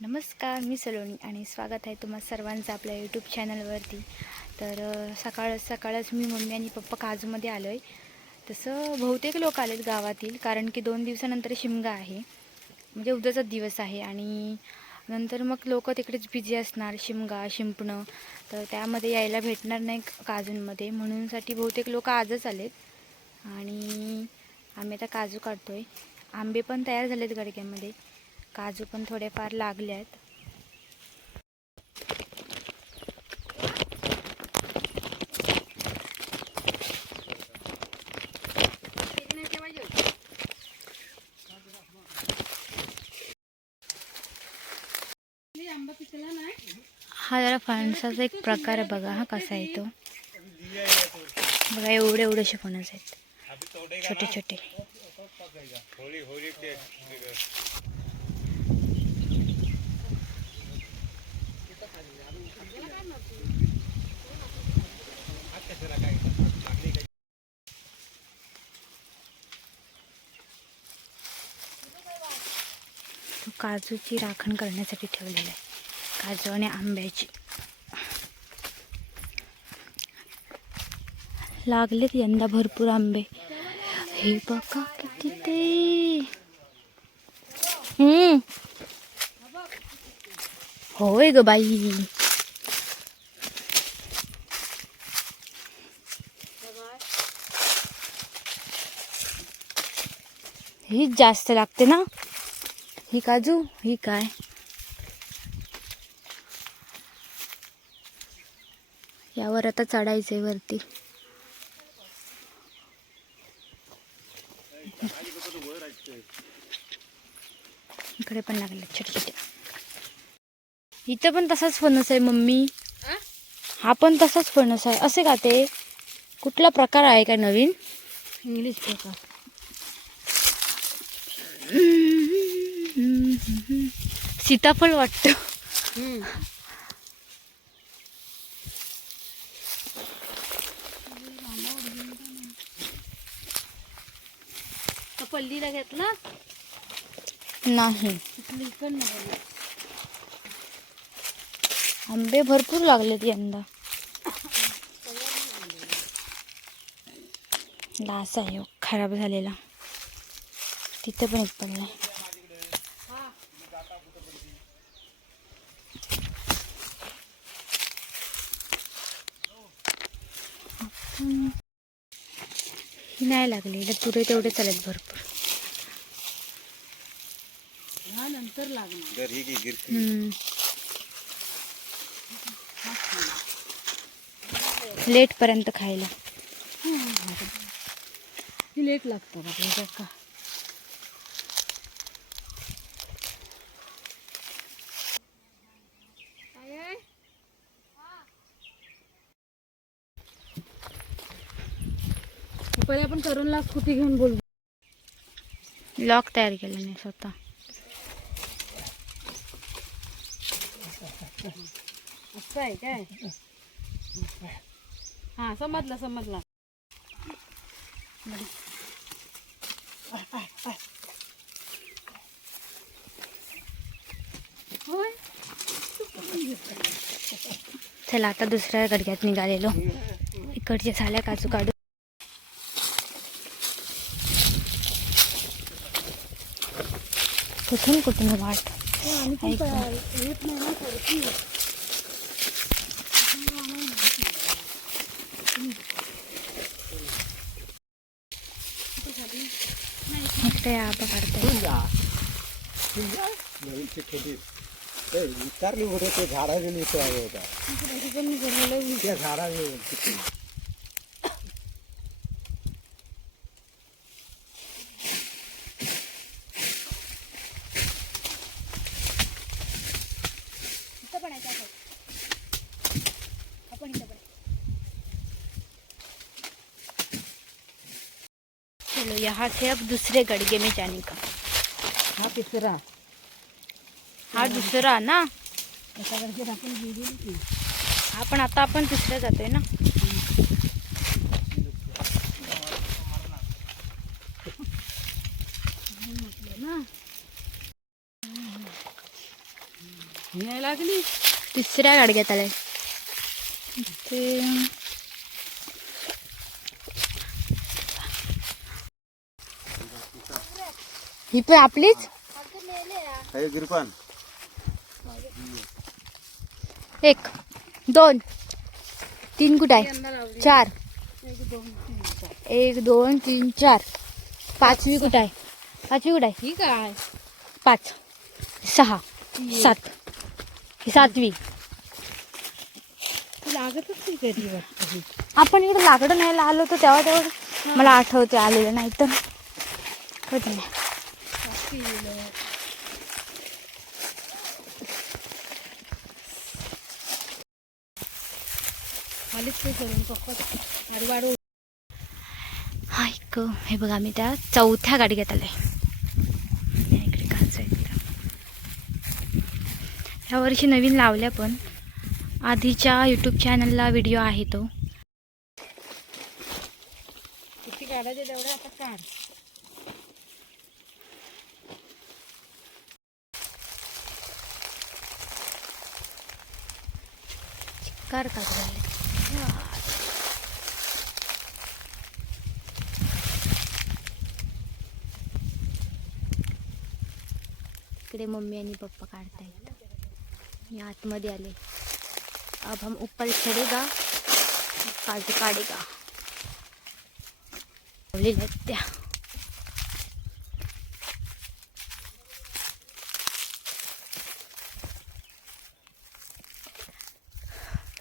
नमस्कार, मी सलोनी आणि स्वागत आहे तुम्हा सर्वांचं आपल्या यूट्यूब चॅनलवरती. तर सकाळच मी मम्मी आणि पप्पा काजूमध्ये आलो आहे. तसं बहुतेक लोक आलेत गावातील, कारण की 2 दिवसानंतर शिमगा आहे, म्हणजे उद्याचाच दिवस आहे आणि नंतर मग लोक तिकडेच बिझी असणार, शिमगा शिंपणं. तर त्यामध्ये यायला भेटणार नाही काजूंमध्ये, म्हणूनसाठी बहुतेक लोक आजच आलेत. आणि आम्ही आता काजू काढतो आहे. आंबे पण तयार झालेत गडक्यामध्ये, काजू पण थोडेफार लागले आहेत. हा जरा फणसाचा एक प्रकार आहे बघा, हा कसा आहे तो बघा. एवढेसे फणस आहेत, छोटे छोटे. काजूची राखण करण्यासाठी ठेवलेलं आहे, काजू आणि आंब्याची. लागलेत यंदा भरपूर आंबे. हे बघा किती ते. होय ग बाई, हीच जास्त लागते ना ही काजू. ही काय यावर आता चढायचंय वरती. इकडे पण लागले छोटे छोटे. इथं पण तसाच फणस आहे मम्मी, हा पण तसाच फणस आहे. असे का ते, कुठला प्रकार आहे का नवीन? इंग्लिश प्रकार. सीताफळ वाटतं. पल्लीला घेतला नाही. आंबे भरपूर लागलेत यंदा. लास आहे खराब झालेला. तिथे पण एक पडलाय. ही नाही लागली, तुरे तेवढे चालेल भरपूर. नंतर लागणार लेट पर्यंत खायला. लेट लागतं का? पहिले आपण करून लाग कुठे घेऊन बोलू. लॉक तयार केलं नाही स्वतः. असं आहे काय? हा, समजला. चला आता दुसऱ्या गडग्यात निघालेलो. इकडचे झाल्या काजू काढू. कुठून वाट इकडे आबा काढतो. विचारली होते ते झाडा गेली होता. झाडा चलो यहाँ से अब दूसरे गड़गे में जाने का. हा तिसरा, हा दुसरा ना. आपण हा पण आता आपण तिसऱ्या जातोय ना. नाही लागली. तिसऱ्या गाडग्यात आलाय ते. ही पण आपलीच. गिरपान 1 2 3 कुठं आहे? 4 1 2 3 4. पाचवी कुठं आहे? पाचवी कुठं आहे? ही काय 5 6 7. ही सातवी. लागतच नाही कधी वाटतं. आपण इकडे लाकडं न्यायला आलो होतो तेव्हा तेवढं मला आठवते आलेलं, नाही तर कधी नाही. खालीच ते करून पप्पा आडवाडू. ऐक, हे बघा आम्ही त्या चौथ्या गाडग्यात आले. इकडे काच आहेत. ह्या वर्षी नवीन लावल्या, पण आधीच्या यूट्यूब चॅनलला व्हिडिओ आहे तो. किती काढायचे तेवढे आता काढ. कार काच झाले. इकडे मम्मी आणि पप्पा काढतायत. मी आतमध्ये आले. अब हम ऊपर चढेगा, काजू काढेगा. लावलेल्या आहेत त्या.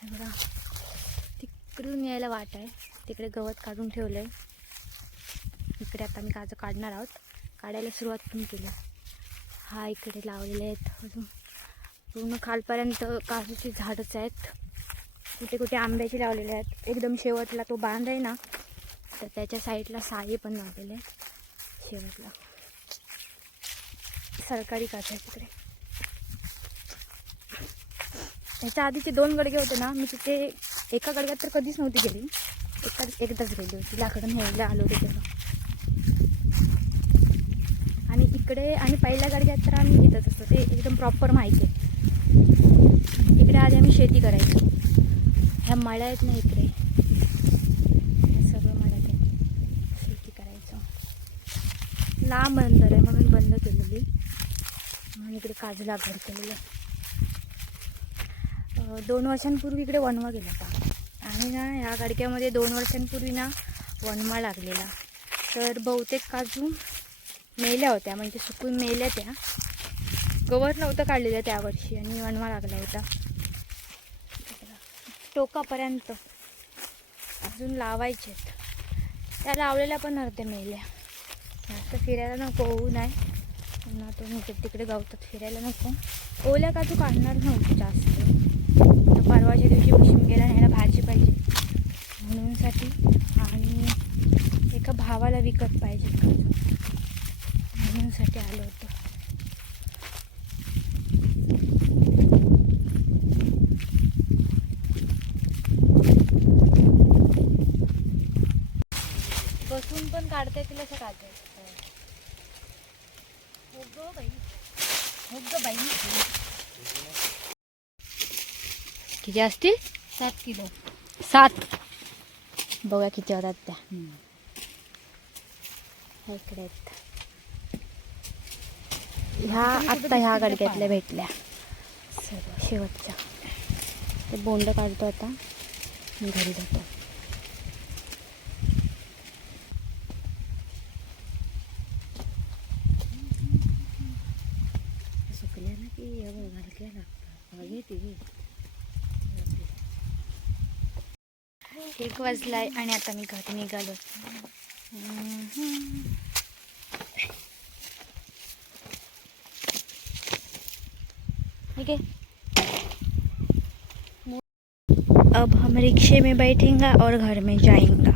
बघा, तिकडून यायला वाट आहे. तिकडे गवत काढून ठेवलंय. इकडे आता मी काजू काढणार आहोत. काढायला सुरुवात पण केली. हा इकडे लावलेले आहेत. अजून पूर्ण खालपर्यंत काजूची झाडच आहेत. कुठे कुठे आंब्याची लावलेले आहेत. एकदम शेवटला तो बांध आहे ना, तर त्याच्या साईडला साये पण लावलेले आहेत शेवटला. सरकारी काजू आहे तिकडे. याच्या आधीचे 2 गडगे होते ना, मी तिथे एका गडग्यात तर कधीच नव्हती गेली. एकदाच गेली होती. लाकडं न्यायला आलो होते तेव्हा. आणि इकडे आणि पहिल्या गाडग्यात तर आम्ही घेतच असतो. ते एकदम प्रॉपर माहिती आहे. इकडे आधी आम्ही शेती करायचो. ह्या मळ्या आहेत ना इकडे, ह्या सगळं मळ्यात आहे. शेती करायचो. लांब अंतर आहे म्हणून बंद केलेली. म्हणून इकडे काजू लागवड केलेली आहे. 2 वर्षांपूर्वी इकडे वनवा गेला होता. आणि ना ह्या गाडग्यामध्ये 2 वर्षांपूर्वी ना वनवा लागलेला. तर बहुतेक काजू मेल्या होत्या, म्हणजे सुकून मेल्या त्या. गवत नव्हतं काढलेलं त्या वर्षी आणि वनवा लागला होता. टोकापर्यंत अजून लावायचे. त्या लावलेल्या पण अर्ध्या मेल्या. जास्त फिरायला नको, होऊ नाही पुन्हा तो नको तिकडे गवतात फिरायला नको. ओल्या काजू काढणार नव्हते जास्त. परवाच्या दिवशी शिमग्याला न्यायला भाजी पाहिजे म्हणूनसाठी, आणि एका भावाला विकत पाहिजे काजू म्हणूनसाठी आलो होतो. बसून पण काढता येतील असं काढता. किती असतील? 7 किलो. 7. बघा किती होतात त्या. इकडे आहेत. ह्या आत्ता ह्या गडग्यातल्या भेटल्या सगळ्या शेवटच्या. ते बोंड काढतो आता, घरी जातो. सुकल्या ना की हलक्या लागतात. 1 वाजलाय आणि आता मी घरी निघालो. ठीक है, अब हम रिक्शे में बैठेंगे और घर में जाएंगे.